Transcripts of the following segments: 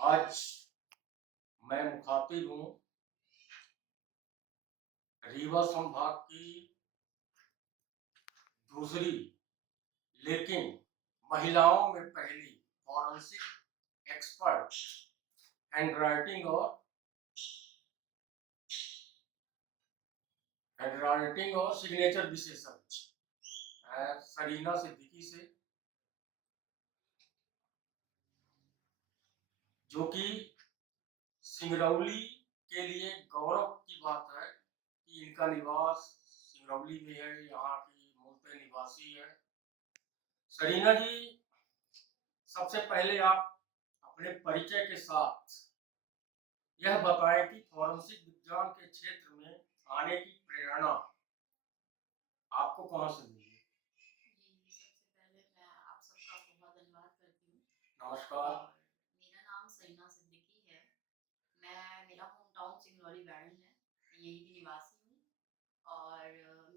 आज मैं मुखातिब हूँ रीवा संभाग की दूसरी लेकिन महिलाओं में पहली फॉरेंसिक एक्सपर्ट हैंडराइटिंग और सिग्नेचर विशेषज्ञ सरीना सिद्दीकी से, जो कि सिंगरौली के लिए गौरव की बात है कि इनका निवास सिंगरौली में है, यहाँ की मूलतः निवासी है। सरीना जी, सबसे पहले आप अपने परिचय के साथ यह बताएं कि फॉरेंसिक विज्ञान के क्षेत्र में आने की प्रेरणा आपको कहाँ से मिली? जी, सबसे पहले मैं आप सबका बहुत धन्यवाद करती हूँ। नमस्कार। और मेरा नाम सरीना सिद्दीकी है। मेरा होम टाउन सिंगरौली बैडन है, मैं यहीं की निवासी हूँ। और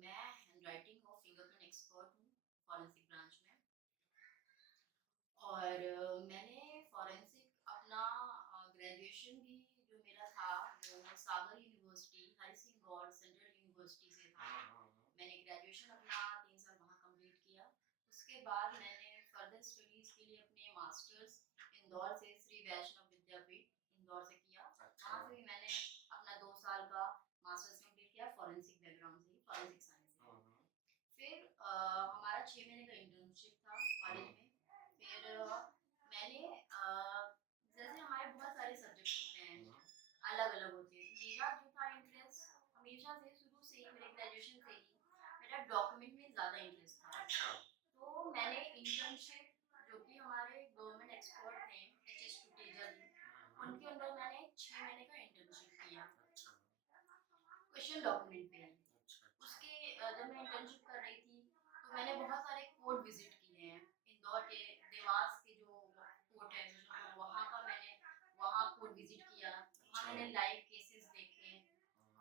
मैं हैंडराइटिंग और फिंगरप्रिंट एक्सपर्ट हूँ फॉरेंसिक ब्रांच में। और मैंने फॉरेंसिक अपना ग्रेजुएशन भी जो मेरा था वो Sagar university, Hari Singh Gour central university से था। मैंने ग्रेजुएशन अपना 3 साल वहाँ कंप्लीट किया। उसके बाद मैंने फर्दर स्टडीज़ के लिए अपने मास्टर्स इंदौर से श्री वैष्णव विद्यापीठ इंदौर से किया। वहाँ से भी मैंने अपना 2 साल का मास्टर्स कंप्लीट किया फॉरेंसिक बैकग्राउंड से, फॉरेंसिक साइंस से। फिर हमारा 6 महीने का इंटर्नशिप था कॉलेज में। फिर मैंने जैसे हमारे बहुत सारे सब्जेक्ट्स होते हैं, अलग अलग होते हैं। मेरा जो था इंटरेस्ट हमेशा से, शुरू से ही, मेरे ग्रेजुएशन से ही मेरा डॉक्यूमेंट में ज़्यादा इंटरेस्ट था। तो मैंने इंटर्नशिप, जो कि हमारे गवर्नमेंट एक्सपर्ट थे एच एस टुटेजा जी, उनके अंदर मैंने 6 महीने का इंटर्नशिप किया क्वेश्चन डॉक्यूमेंट पे ही। उसके जब मैं इंटर्नशिप कर रही थी तो मैंने बहुत सारे कोर्ट विजिट किए हैं। इंदौर के देवास के जो कोर्ट है, तो वहाँ का मैंने वहाँ कोर्ट विजिट किया। वहाँ मैंने लाइव केसेस देखे।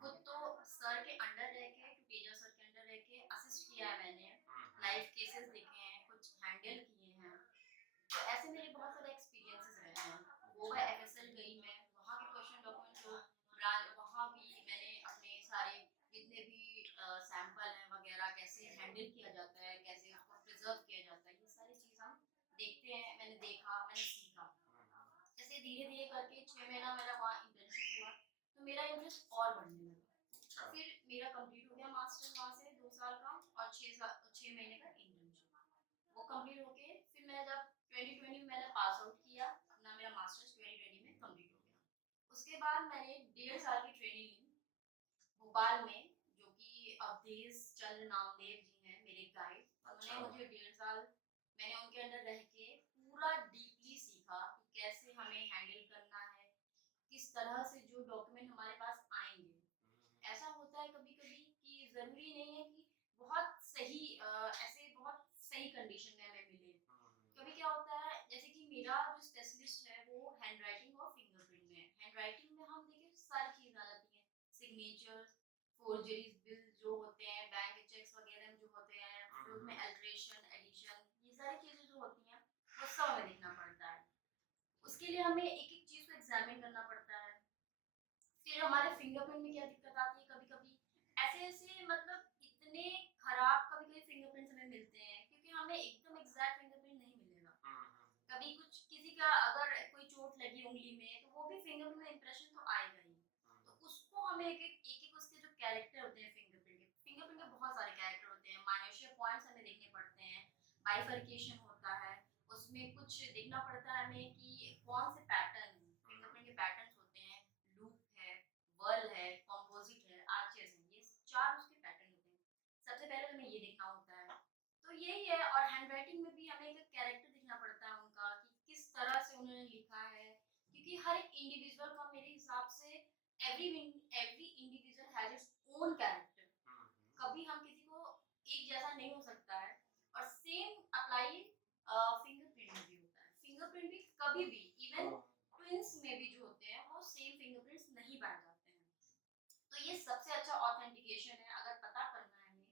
खुद तो सर के अंडर रह के, टुटेजा सर के अंडर रह के असिस्ट किया है मैंने। लाइव केसेस देखे हैं, कुछ हैंडल किए हैं। तो ऐसे मेरे बहुत सारे एक्सपीरियंसेस रहे हैं। गोवा एफएसएल गई मैं, वहाँ के क्वेश्चन डॉक्यूमेंट जो ब्रांच, वहाँ भी मैंने अपने सारे जितने भी सैंपल हैं वगैरह, कैसे हैंडल किया जाता है, कैसे उसको प्रिजर्व किया जाता है, ये सारी चीज़ हम देखते हैं। मैंने देखा, मैंने सीखा। ऐसे धीरे धीरे करके 6 महीना मेरा वहाँ इंटर्नशिप हुआ, तो मेरा इंटरेस्ट और बढ़ने लगा। फिर मेरा कंप्लीट हो गया मास्टर वहाँ से 2 साल का, और 6 महीने का इंटर्नशिप वो कंप्लीट होके फिर मैं जब 2020 में मैंने पास आउट किया अपना, मेरा मास्टर्स 2020 में कंप्लीट हो गया। उसके बाद मैंने 1.5 साल की ट्रेनिंग ली भोपाल में, जो कि अवधेश चंद्र नामदेव जी हैं मेरे गाइड। उन्होंने मुझे 1.5 साल, मैंने उनके अंदर रह के पूरा डीपली सीखा कि कैसे हमें हैंडल करना है, किस तरह से जो डॉक्यूमेंट हमारे पास आएंगे। ऐसा होता है कभी कभी कि जरूरी नहीं है कि बहुत सही ऐसे बहुत सही कंडीशन में हमें मिले। कभी क्या होता है, जैसे कि मेरा जो स्पेशलिस्ट है वो हैंडराइटिंग और फिंगरप्रिंट में है। हैंडराइटिंग में हम देखिए सारी चीज आ जाती है, सिग्नेचर्स, फोर्जरीज, बिल जो होते हैं, बैंक चेक्स वगैरह में जो होते हैं, फिर उसमें अल्ट्रेशन, एडिशन, ये सारी चीजें जो होती हैं वो सब हमें देखना पड़ता है। उसके लिए हमें एक एक चीज को एग्जामिन करना पड़ता है। फिर हमारे फिंगरप्रिंट में क्या दिक्कत आती है, कभी कभी ऐसे ऐसे मतलब इतने खराब कभी कभी फिंगरप्रिंट्स हमें मिलते हैं, क्योंकि हमें एकदम एग्जैक्ट फिंगरप्रिंट नहीं मिलेगा। कभी कुछ किसी का अगर कोई चोट लगी उंगली में, तो वो भी फिंगरप्रिंट में इंप्रेशन तो आएगा ही। तो उसको हमें एक एक उसके जो कैरेक्टर होते हैं फिंगरप्रिंट के बहुत सारे कैरेक्टर होते हैं, माइन्यूशिया पॉइंट्स हमें देखने पड़ते हैं। बाइफरकेशन होता है, उसमें कुछ देखना पड़ता है हमें कि कौन से पैटर्न, फिंगरप्रिंट के पैटर्न्स होते हैं, लूप है, वर्ल है, कंपोजिट है, आर्चेस है, ये 4 उसके पैटर्न होते हैं। सबसे पहले हमें ये देखना होता है। तो यही है। और हैंडराइटिंग में भी हमें एक कैरेक्टर देखना पड़ता है उनका, कि किस तरह से उन्होंने लिखा है, क्योंकि हर एक इंडिविजुअल का मेरे हिसाब से every every individual has its own character. कभी हम किसी को एक जैसा नहीं हो सकता है। और सेम अप्लाई फिंगरप्रिंट में भी होता है। फिंगरप्रिंट भी कभी भी, इवन ट्विंस में भी जो होते हैं, वो सेम फिंगरप्रिंट्स नहीं पाए जाते हैं। तो ये सबसे अच्छा ऑथेंटिकेशन है, अगर पता करना है हमें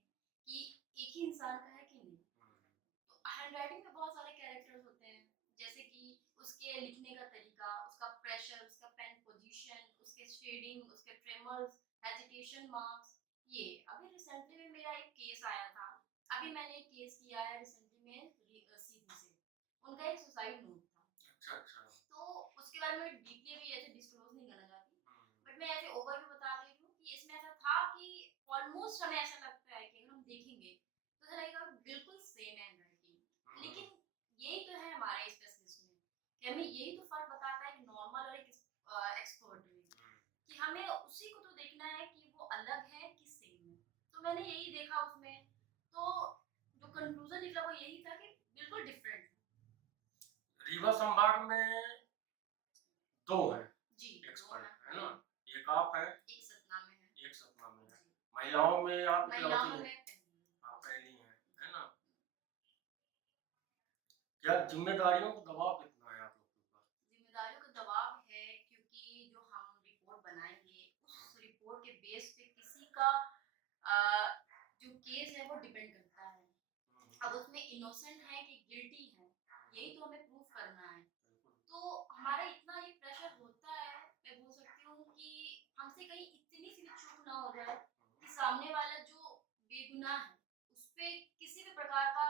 कि एक ही इंसान का है कि नहीं। तो हैंडराइटिंग में बहुत सारे कैरेक्टर्स होते हैं, जैसे कि उसके लिखने का तरीका, उसका प्रेशर, उसका पेन पोजीशन, उसके शेडिंग, उसके ट्रेमर्स, हेजिटेशन मार्क्स, ये अभी रिसेंटली में मेरा एक केस आया था। अभी मैंने एक केस किया है रिसेंटली में सीधी से, उनका एक सुसाइड नोट था। अच्छा अच्छा। तो उसके बारे में डीपली अभी ऐसे डिस्क्लोज नहीं करना चाहती, बट मैं ऐसे ओवरव्यू बता रही हूँ कि इसमें ऐसा था कि ऑलमोस्ट हमें ऐसा लगता है कि अगर हम देखेंगे तो ऐसा लगेगा बिल्कुल सेम हैंड राइटिंग, लेकिन यही तो है हमारा स्पेशलिस्ट में कि हमें यही तो फर्क बताता है कि नॉर्मल और एक एक्सपर्ट में, कि हमें उसी को तो देखना है कि वो अलग है कि सेम है। तो मैंने यही देखा उसमें, तो जो कंक्लूजन निकला वो यही था कि बिल्कुल डिफरेंट है। रीवा संभाग में दो है जी, दो एक्सपर्ट, है। है ना? एक आप है, एक सतना में है। एक सतना में है। जी। महिलाओं में आप महिलाओं इकलौती में हैं। मैं पहली हूँ। हाँ, पहली हैं, है ना? क्या जिम्मेदारियों का दबाव कितना है आप लोग के ऊपर? जिम्मेदारियों का दबाव है क्योंकि जो हम रिपोर्ट बनाएंगे उस रिपोर्ट के बेस पे किसी का जो केस है वो डिपेंड करता है। अब उसमें इनोसेंट है कि गिल्टी है, यही तो हमें प्रूफ करना है। तो हमारा इतना ये प्रेशर होता है, मैं बोल सकती हूँ कि हमसे कहीं इतनी सी भी चूक ना हो जाए कि सामने वाला जो बेगुनाह है उस पे किसी भी प्रकार का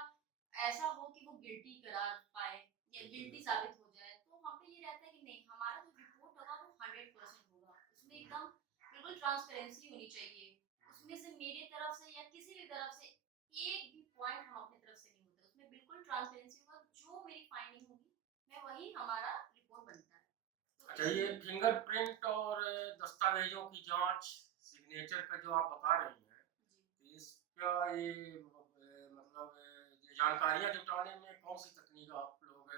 ऐसा हो कि वो गिल्टी करार पाए या गिल्टी साबित हो जाए, तो हम पे ये रहता है कि नहीं, हमारा जो रिपोर्ट होगा वो 100% होगा, उसमें एकदम बिल्कुल ट्रांसपेरेंसी होनी चाहिए, उसमें से मेरे तरफ से या किसी भी तरफ से एक भी पॉइंट हम अपनी तरफ से नहीं होता, उसमें बिल्कुल ट्रांसपेरेंसी होगा, जो मेरी फाइंडिंग होगी मैं वही हमारा रिपोर्ट बनता है। तो अच्छा, ये फिंगरप्रिंट और दस्तावेजों की जांच, सिग्नेचर का जो आप बता रही हैं, जी। इसका ये मतलब ये जानकारियां जुटाने में कौन सी तकनीक आप लोग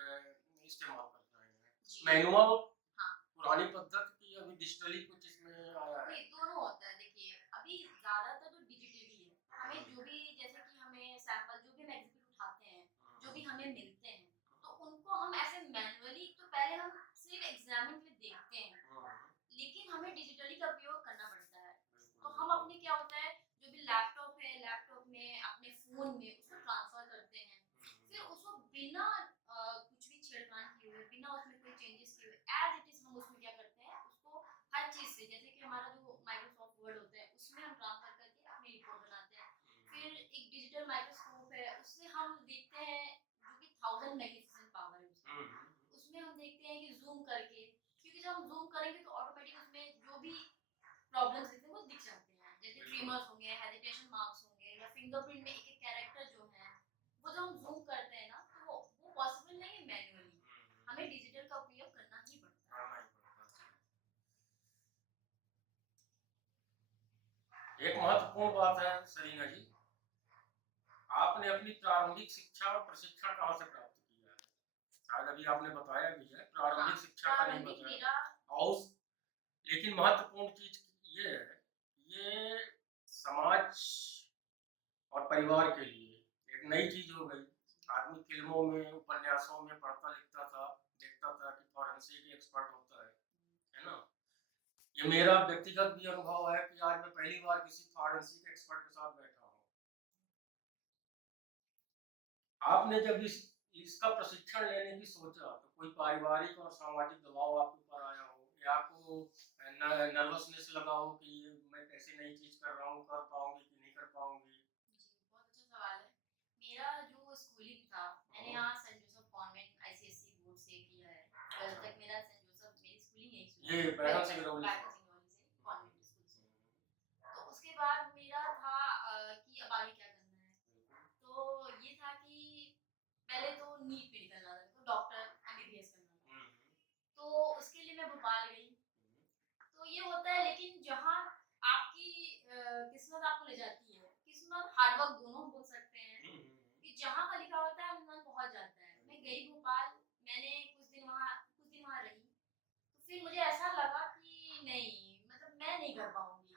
इस्तेमाल कर रहे हैं? जी। मैनुअल, हाँ। पुरानी पद्धति की, अभी डिजिटली कुछ इसमें आया है? नहीं, दोनों होता है। देखिए, अभी ज़्यादातर तो डिजिटली है। हमें जो भी, जैसे कि हमें सैंपल जो भी हम एग्ज़िक्यूट उठाते हैं, जो भी हमें मिलते हैं, तो उनको हम ऐसे मैनुअली तो पहले हम सिर्फ़ एग्ज़ामिन में देखते हैं, लेकिन हमें डिजिटली का उपयोग करना पड़ता है। तो हम अपने क्या होता है, जो भी लैपटॉप है, लैपटॉप में, अपने फ़ोन में उसको ट्रांसफ़र करते हैं। फिर उसको बिना कुछ भी छेड़खानी किए हुए, बिना उसमें कोई चेंजेस किए हुए, एज़ इट इज़ हम उसमें क्या करते हैं, उसको हर चीज़ से, जैसे कि हमारा जो माइक्रोसॉफ्ट वर्ड होता है उसमें हम ट्रांसफर करके अपनी रिपोर्ट बनाते हैं। फिर एक डिजिटल माइक्रोस्कोप है, उससे हम देखते हैं, जो कि 1000 मैग्नीफिसेंट पावर है उसकी, उसमें हम देखते हैं कि जूम करके, क्योंकि जब हम जूम करेंगे तो ऑटोमेटिक उसमें जो भी प्रॉब्लम्स दिखते हैं वो दिख जाते हैं, जैसे ट्रीमर्स होंगे, हेजिटेशन मार्क्स होंगे, या फिंगरप्रिंट में एक एक कैरेक्टर जो है वो जब हम जूम करते हैं ना, तो वो पॉसिबल नहीं है मैन्युअली, हमें डिजिटल का उपयोग करना ही पड़ता है। करना ही पड़ता है। एक महत्वपूर्ण बात है सरीना जी, आपने अपनी प्रारंभिक शिक्षा और प्रशिक्षण कहाँ से प्राप्त किया है? शायद अभी आपने बताया भी है, प्रारंभिक शिक्षा का नहीं प्रारंभिक बताया। मेरा और लेकिन महत्वपूर्ण चीज ये है, ये समाज और परिवार के लिए एक नई चीज हो गई। आदमी फिल्मों में, उपन्यासों में पढ़ता लिखता था, देखता था कि फॉरेंसिक एक्सपर्ट होता है ना? ये मेरा व्यक्तिगत भी अनुभव है कि आज मैं पहली बार किसी फॉरेंसिक एक्सपर्ट के साथ बैठा हूँ। आपने जब इसका प्रशिक्षण लेने की सोचा तो कोई पारिवारिक और सामाजिक दबाव आपके ऊपर आया हो, या आपको नर्वसनेस लगा हो कि ये मैं कैसे नई चीज कर रहा हूँ, कर पाऊंगी कि नहीं कर पाऊंगी? जी, बहुत अच्छा सवाल है। मेरा जो स्कूलिंग था, मैंने यहाँ saint Joseph convent ICSE board से किया है। 12th तक मेरा सेंट जोसेफ, मेरी स्कूलिंग है एक्चुअली। ये बैरन सिंगरौली से। बैरन सिंगरौली से कॉन्वेंट स्कूल से। तो उसके बाद मेरा था कि अब आगे क्या करना है। तो ये था कि पहले तो नीट में निकलना था, मेरे को डॉक्टर एमबीबीएस करना था। तो उसके लिए मैं भोपाल गई। तो ये होता है, लेकिन जहाँ आपकी किस्मत आपको ले जाती है, किस्मत हार्ड वर्क दोनों बोल सकते हैं, कि जहाँ का लिखा होता है इंसान पहुंच जाता है। मैं गई भोपाल, मैंने कुछ दिन वहाँ रही, तो फिर मुझे ऐसा लगा कि नहीं, मतलब मैं नहीं कर पाऊंगी।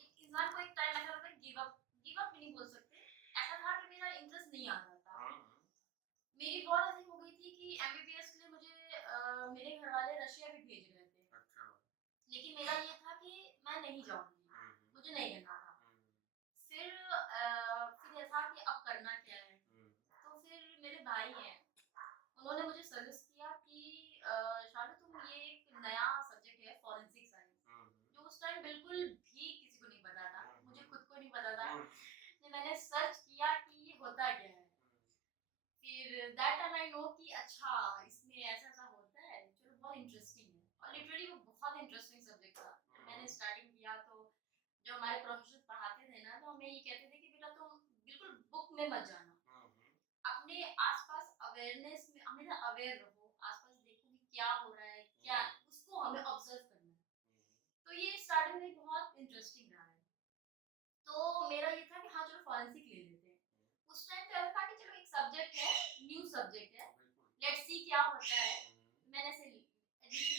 एक इंसान को एक टाइम ऐसा लगता है, गिव अप भी नहीं बोल सकते, ऐसा था कि मेरा इंटरेस्ट नहीं आ रहा था। मेरी बहुत ऐसी हो गई थी कि एमबीबीएस के लिए मुझे मेरे घर वाले रशिया भी भेज रहे थे, अच्छा। लेकिन मेरा ये था कि मैं नहीं जाऊंगी, मुझे नहीं करना था। फिर ऐसा कि अब करना क्या है, तो फिर मेरे भाई हैं, उन्होंने मुझे सजेस्ट किया कि शालू तुम ये एक नया कि अच्छा इसमें ऐसा-ऐसा होता है, चलो बहुत इंटरेस्टिंग है और लिटरली वो बहुत इंटरेस्टिंग सब्जेक्ट था। जब मैंने स्टार्टिंग किया तो जो हमारे प्रोफेसर पढ़ाते थे ना, तो हमें ये कहते थे कि बेटा तुम बिल्कुल बुक में मत जाना। अपने आसपास अवेयरनेस में हमेशा अवेयर रहो, आसपास देखो कि क्या हो रहा है, क्या उसको हमें ऑब्जर्व करना है। तो ये स्टार्टिंग में बहुत इंटरेस्टिंग रहा है। तो मेरा ये था कि हाँ चलो फॉरेंसिक ले लेते हैं। उस टाइम पे ऐसा था कि चलो एक सब्जेक्ट है, न्यू सब्जेक्ट है, लेट्स सी क्या होता है। मैंने ऐसे एडमिशन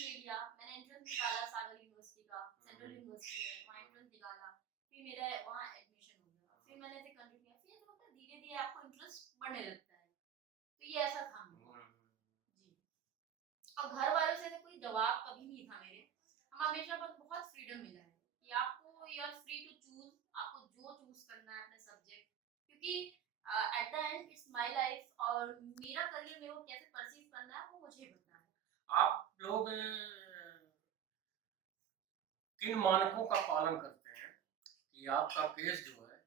ले लिया, मैंने एंट्रेंस निकाला सागर यूनिवर्सिटी का, सेंट्रल यूनिवर्सिटी है, वहाँ एंट्रेंस निकाला, फिर मेरा वहाँ एडमिशन हो गया, फिर मैंने ऐसे कंटिन्यू किया, फिर ऐसा होता है धीरे धीरे आपको इंटरेस्ट बढ़ने लगता है। तो ये ऐसा था मेरा। जी। और घर वालों से तो कोई दबाव कभी नहीं था मेरे, हम हमेशा बस बहुत फ्रीडम मिला है कि आपको you are free to choose, आपको जो चूज करना है अपने सब्जेक्ट, क्योंकि at the end it's my life और मेरा करियर में वो कैसे परसीव करना है वो मुझे पता है। आप लोग किन मानकों का पालन करते हैं कि आपका केस जो है,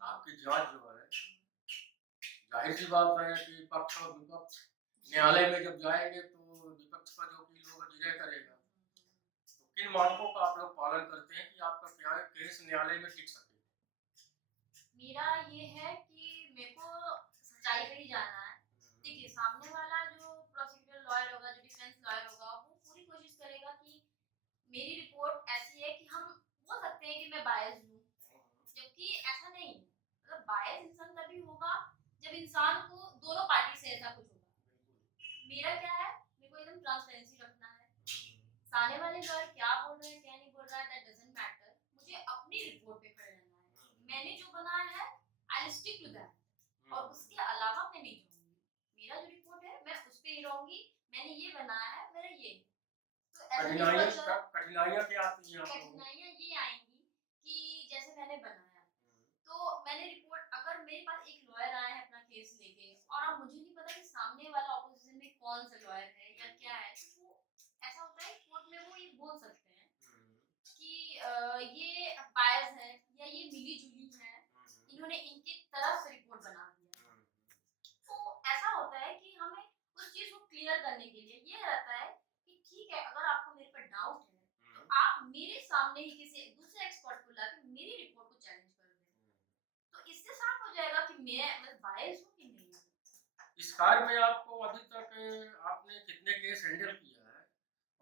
आपकी जांच जो है, जाहिर सी बात है कि पक्ष और विपक्ष न्यायालय में जब जाएंगे तो विपक्ष का जो भी लोग डिले करेगा, तो किन मानकों का आप लोग पालन करते हैं कि आपका क्या केस न्यायालय में टिक सके? मेरा ये है कि मेरे को सच्चाई पे ही जाना है। देखिए सामने वाला जो प्रोसिक्यूटर लॉयर होगा, जो डिफेंस लॉयर होगा, वो पूरी कोशिश करेगा कि मेरी रिपोर्ट ऐसी है कि हम बोल सकते हैं कि मैं बायस्ड हूँ, जबकि ऐसा नहीं है। मतलब बायस इंसान तभी होगा जब इंसान को दोनों पार्टी से ऐसा कुछ होगा। मेरा क्या है, मेरे को एकदम ट्रांसपेरेंसी रखना है। सामने वाले लॉयर क्या बोल रहे हैं क्या नहीं बोल रहा है दैट डजंट मैटर, मुझे अपनी रिपोर्ट पे खड़े रहना है। मैंने जो बनाया है I will stick to that और उसके अलावा मैं नहीं जाऊंगी। मेरा जो रिपोर्ट है मैं उस पे ही रहूंगी, मैंने ये बनाया है, मेरा ये है। तो ऐसा कठिनाइयाँ क्या आती हैं आप लोगों को? कठिनाइयाँ ये आएंगी कि जैसे मैंने बनाया तो मैंने रिपोर्ट, अगर मेरे पास एक लॉयर आया है अपना केस लेके और अब मुझे नहीं पता कि सामने वाला ऑपोजिशन में कौन सा लॉयर है या क्या है, तो वो ऐसा होता है कोर्ट में वो ये बोल सकते हैं कि ये बायस है या ये मिली जुली है, इन्होंने इनकी तरफ से रिपोर्ट बना दिया है। तो ऐसा होता है कि हमें उस चीज को क्लियर करने के लिए ये रहता है कि ठीक है अगर आपको मेरे पर डाउट है तो आप मेरे सामने ही किसी दूसरे एक्सपर्ट को लाके मेरी रिपोर्ट को चैलेंज कर दें। तो इससे साफ हो जाएगा कि मैं मतलब बायस हूँ कि नहीं। इस कार्य में आपको अभी तक आपने कितने केस हैंडल किया है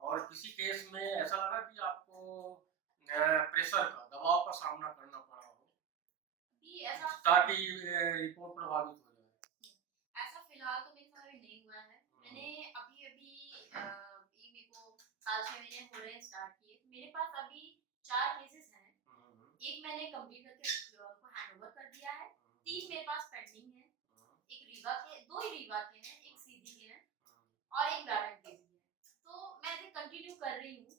और किसी केस में ऐसा लगा कि आपको प्रेशर का दबाव का सामना करना पड़ा हो अभी ऐसा ताकि रिपोर्ट प्रभावित हो जाए? ऐसा फिलहाल तो मेरे साथ अभी नहीं हुआ है। मैंने अभी अभी ये मेरे को साल 6 महीने हो रहे हैं स्टार्ट किए, तो मेरे पास अभी 4 केसेस हैं। एक मैंने कंप्लीट करके उनको हैंड ओवर कर दिया है, 3 मेरे पास पेंडिंग है। एक रीवा के, 2 ही रीवा के हैं, एक सीधी के हैं और एक गार्डन के भी है। तो मैं ऐसे कंटिन्यू कर रही हूँ।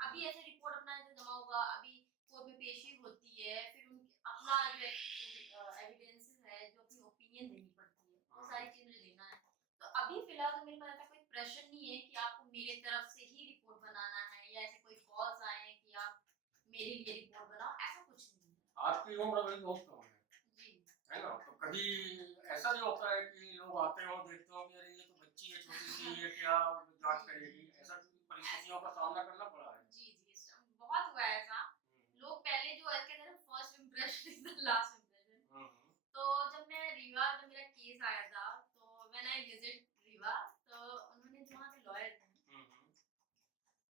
अभी ऐसे रिपोर्ट अपना ऐसे जमा होगा, अभी कोर्ट में पेशी होती है, फिर उनकी अपना जो एविडेंसेस है, जो अपनी ओपिनियन देनी पड़ती है, वो सारी चीज़ मुझे देना है। तो अभी फिलहाल तो मेरे पास ऐसा कोई प्रेशर नहीं है कि आपको मेरे तरफ से ही रिपोर्ट बनाना है या ऐसे कोई कॉल्स आए हैं कि आप मेरे लिए रिपोर्ट बनाओ, ऐसा कुछ नहीं है। आपकी उम्र अभी बहुत कम है, जी। है ना? तो कभी ऐसा नहीं होता है कि लोग आते हो देखते हो कि अरे ये तो बच्ची है छोटी सी, ये क्या जांच करेगी, ऐसा परिस्थितियों का सामना करना पड़ा है? जी, बहुत हुआ है ऐसा। लोग पहले जो कहते हैं ना first impression is the last impression. तो जब मेरा केस आया था तो व्हेन आई विजिट रीवा, तो उन्होंने जो वहाँ के लॉयर थे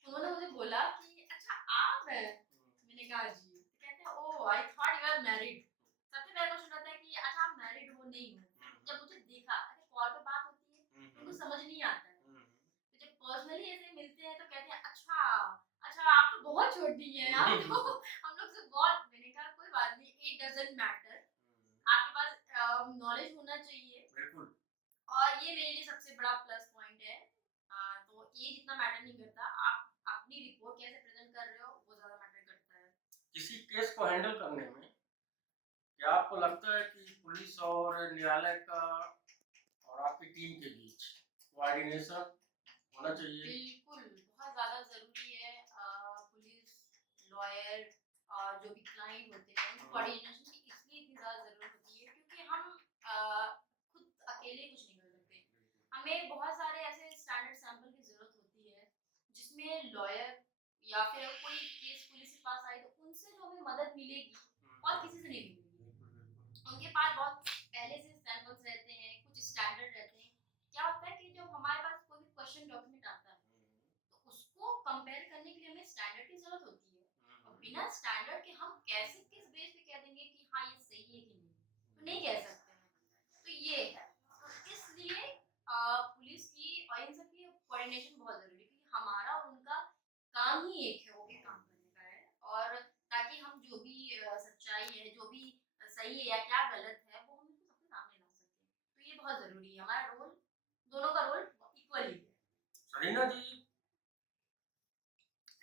उन्होंने मुझे बोला कि अच्छा आप हैं? मैंने कहा जी। तो कहते हैं oh I thought you are married. सबसे पहला क्वेश्चन रहता है कि अच्छा आप मैरिड हो नहीं हो। जब मुझे देखा, अच्छा कॉल पे बात होती है उनको समझ नहीं आता है, तो जब पर्सनली ऐसे मिलते हैं तो कहते हैं अच्छा अच्छा आप तो बहुत छोटी हैं, आप तो हम लोग से बहुत। मैंने कहा कोई बात नहीं, इट डजंट मैटर, आपके पास नॉलेज होना चाहिए। बिल्कुल। और ये मेरे लिए सबसे बड़ा प्लस पॉइंट है। तो एज इतना मैटर नहीं करता, आप अपनी रिपोर्ट कैसे प्रेजेंट कर रहे हो वो ज्यादा मैटर करता है। किसी केस को हैंडल करने में क्या आपको लगता है कि पुलिस और न्यायालय का और आपकी टीम के बीच कोऑर्डिनेशन होना चाहिए? बिल्कुल बहुत ज्यादा जरूरी है। पुलिस, लॉयर और जो भी क्लाइंट होते हैं उनकी कोऑर्डिनेशन की इसलिए इतनी ज्यादा जरूरत होती है क्योंकि हम खुद अकेले कुछ नहीं कर सकते। हमें बहुत सारे ऐसे स्टैंडर्ड सैंपल की ज़रूरत होती है, जिसमें लॉयर या फिर कोई केस पुलिस के पास आई तो उनसे जो हमें मदद मिलेगी और किसी से नहीं मिलेगी। उनके पास बहुत पहले से सैंपल्स रहते हैं, कुछ स्टैंडर्ड रहते हैं। क्या होता है कि जब हमारे पास कोई भी क्वेश्चन डॉक्यूमेंट आता है, तो उसको कंपेयर करने के लिए हमें स्टैंडर्ड की ज़रूरत होती है। और बिना स्टैंडर्ड के हम कैसे किस बेस पे कह देंगे कि हाँ, ये सही है कि नहीं? तो नहीं कह सकते हैं। तो ये है। तो इसलिए पुलिस की और इन सब की कोऑर्डिनेशन बहुत ज़रूरी है, क्योंकि हमारा और उनका काम ही एक है, वो भी काम करने का है। और ताकि हम जो भी सच्चाई है, जो भी सही है या क्या गलत है, वो हम सबके सामने ला सकें। तो ये बहुत ज़रूरी है। हमारा रोल, दोनों का रोल इक्वली है। सरीना जी,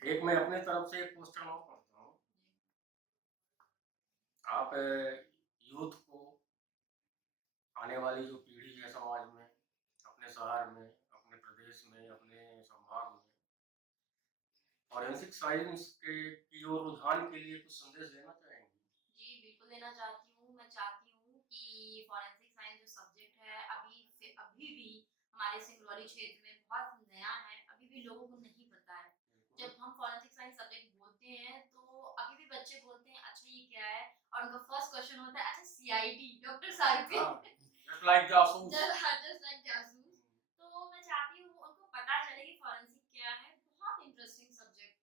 एक मैं अपने तरफ से एक क्वेश्चन और करता हूँ। आप यूथ को, आने वाली जो पीढ़ी है समाज में, अपने शहर में, अपने प्रदेश में, अपने संभाग में, फॉरेंसिक साइंस के की ओर रुझान के लिए कुछ संदेश देना चाहेंगे? जी, बिल्कुल देना चाहती हूँ। मैं चाहती हूँ कि फॉरेंसिक साइंस जो सब्जेक्ट है, अभी भी हमारे सिंगरौली क्षेत्र में बहुत नया है, अभी भी लोगों को नहीं पता है। जब हम फॉरेंसिक साइंस सब्जेक्ट बोलते हैं, तो अभी भी बच्चे बोलते हैं, "अच्छा, ये क्या है?" और उनका फर्स्ट क्वेश्चन होता है, "अच्छा, सीआईडी, डॉक्टर शाहरुख।" हाँ, just like जासूस। जस्ट लाइक जासूस। तो मैं चाहती हूँ उनको पता चले कि फॉरेंसिक क्या है। बहुत इंटरेस्टिंग सब्जेक्ट,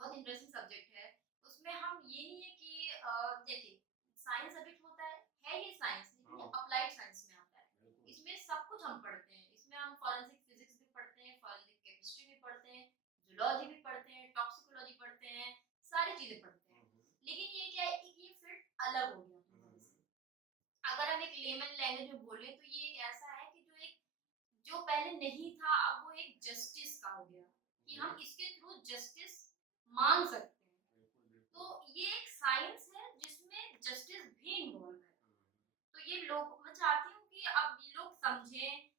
बहुत इंटरेस्टिंग सब्जेक्ट है। उसमें हम ये नहीं है कि देखिए, साइंस सब्जेक्ट होता है ये साइंस, लेकिन ये अप्लाइड साइंस में आता है। इसमें सब कुछ हम पढ़ते हैं। इसमें हम फॉरेंसिक फिजिक्स भी पढ़ते हैं, फॉरेंसिक केमिस्ट्री भी पढ़ते हैं, जूलॉजी भी पढ़ते हैं, टॉक्सिकोलॉजी पढ़ते हैं, सारी चीजें पढ़ते हैं। लेकिन ये क्या है कि ये फील्ड अलग हो गया हमारे से। अगर हम एक लेमन लैंग्वेज में बोले तो ये एक ऐसा है कि जो पहले नहीं था, अब वो एक जस्टिस का हो गया कि हम इसके थ्रू जस्टिस मांग सकते हैं। तो ये एक साइंस है जिसमें जस्टिस भी इन्वॉल्व है। तो ये लोग, मैं चाहती हूँ कि अब ये लोग समझें।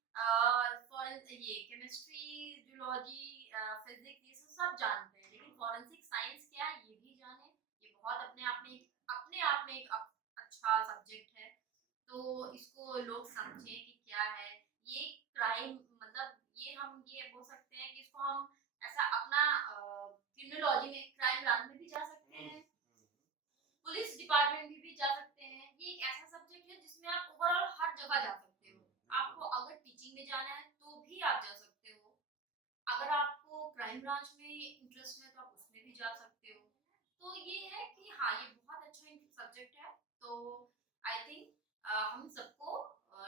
ये केमिस्ट्री, जूलॉजी, फिजिक्स, ये सब जानते हैं, लेकिन फॉरेंसिक साइंस क्या है ये भी जाने। ये बहुत अपने आप में एक अच्छा सब्जेक्ट है। तो इसको लोग समझें कि क्या है ये क्राइम, मतलब ये बोल सकते हैं कि इसको हम ऐसा अपना क्रिमिनोलॉजी में, क्राइम ब्रांच में भी जा सकते हैं, पुलिस डिपार्टमेंट में भी जा सकते हैं। ये एक ऐसा सब्जेक्ट है जिसमें आप ओवरऑल हर जगह जा सकते हो। आपको अगर टीचिंग में जाना है तो भी आप जा सकते हो। अगर आपको क्राइम ब्रांच में इंटरेस्ट है तो आप उसमें भी जा सकते हो। तो ये है कि हाँ, ये बहुत अच्छा सब्जेक्ट है। तो आई थिंक हम सबको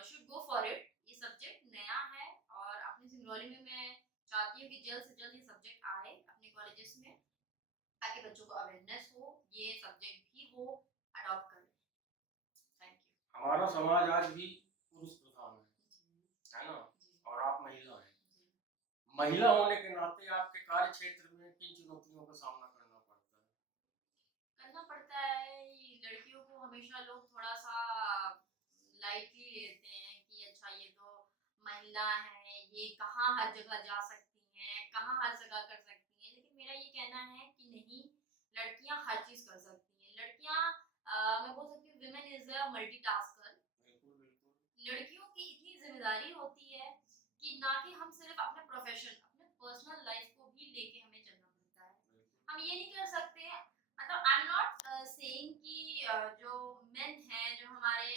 शुड गो फॉर इट। ये सब्जेक्ट नया है और अपने सिंगरौली में मैं चाहती हूँ कि जल्द से जल्द ये सब्जेक्ट आए अपने कॉलेजेस में, ताकि बच्चों को अवेयरनेस हो, ये सब्जेक्ट भी वो अडॉप्ट करें। Thank you. हमारा समाज आज भी पुरुष प्रधान जी। है ना? जी। और आप महिला हैं। जी। महिला होने के नाते आपके कार्य क्षेत्र में किन चुनौतियों का सामना करना पड़ता है? करना पड़ता है। ये लड़कियों को हमेशा लोग थोड़ा-सा लाइटली लेते हैं कि अच्छा, ये तो महिला है, ये कहाँ हर जगह जा सकती हैं, कहाँ हर जगह कर सकती हैं। लेकिन मेरा ये कहना है कि नहीं, लड़कियाँ हर चीज़ कर सकती हैं। लड़कियाँ, मैं बोल सकती हूँ, विमेन इज़ अ मल्टीटास्कर। बिल्कुल, बिल्कुल। लड़कियों की इतनी ज़िम्मेदारी होती है कि ना कि हम सिर्फ़ अपने प्रोफ़ेशन, अपने पर्सनल लाइफ़ को भी लेके हमें चलना पड़ता है। हम ये नहीं कर सकते, मतलब आई एम नॉट सेइंग कि जो मेन हैं, जो हमारे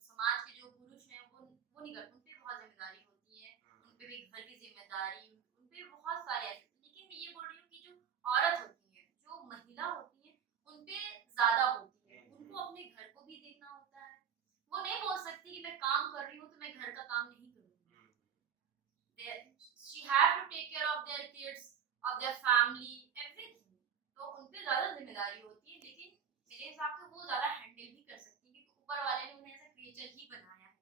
समाज के जो पुरुष हैं, वो नहीं करते, उन पे बहुत ज़िम्मेदारी होती है, उन पे भी घर की ज़िम्मेदारी, उन पे बहुत सारे ऐसे, लेकिन मैं ये बोल रही हूँ कि जो औरत होती है, जो महिला होती है, उन पे ज़्यादा होती है। उनको अपने घर को भी देखना होता है। वो नहीं बोल सकती कि मैं काम कर रही हूँ तो मैं घर का काम नहीं करूँगी। She have to take care of their kids, of their family, everything. तो उन पे ज़्यादा ज़िम्मेदारी होती है, लेकिन मेरे हिसाब से वो ज़्यादा हैंडल भी कर सकती है, क्योंकि ऊपर वाले ने उन्हें ऐसा क्रिएचर ही बनाया है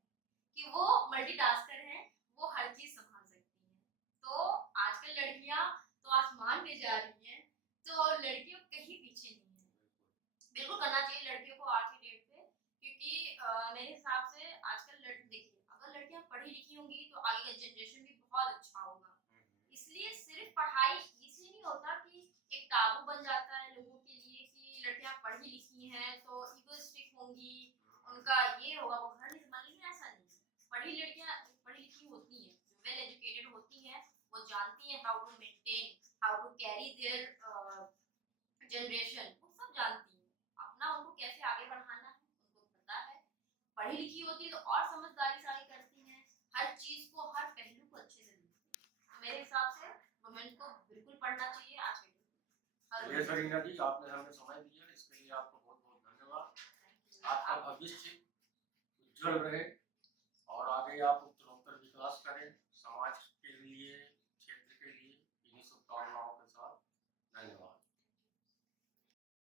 कि वो मल्टीटास्कर हैं, वो हर चीज़ संभाल सकती हैं। तो आजकल लड़कियाँ तो आसमान पे जा रही हैं, तो लड़कियों कहीं पीछे नहीं है। बिल्कुल करना चाहिए लड़कियों को आज की डेट पे, क्योंकि मेरे हिसाब से आजकल देखिए, अगर लड़कियां पढ़ी लिखी होंगी तो आगे का जनरेशन भी बहुत अच्छा होगा। इसलिए सिर्फ पढ़ाई इसलिए नहीं होता कि एक टाबू बन जाता है लोगों के लिए कि लड़कियां पढ़ी लिखी हैं तो इगोइस्टिक होंगी, उनका ये होगा, वो घर नहीं संभालेंगी, ऐसा नहीं है। पढ़ी लिखी होती हैं एजुकेटेड होती हैं, वो जानती हैं how to maintain, how to carry their generation, वो सब जानती हैं। अपना उनको कैसे आगे बढ़ाना है उनको पता है। पढ़ी लिखी होती है तो और समझदारी से आगे करती हैं, हर चीज को, हर पहलू को अच्छे से देखती हैं। तो मेरे हिसाब से वुमेन को बिल्कुल पढ़ना चाहिए आज के डेट में। चलिए सरीना जी, आपने हमें समय दिया, इसके लिए आपको बहुत बहुत धन्यवाद। आपका भविष्य उज्जवल रहे।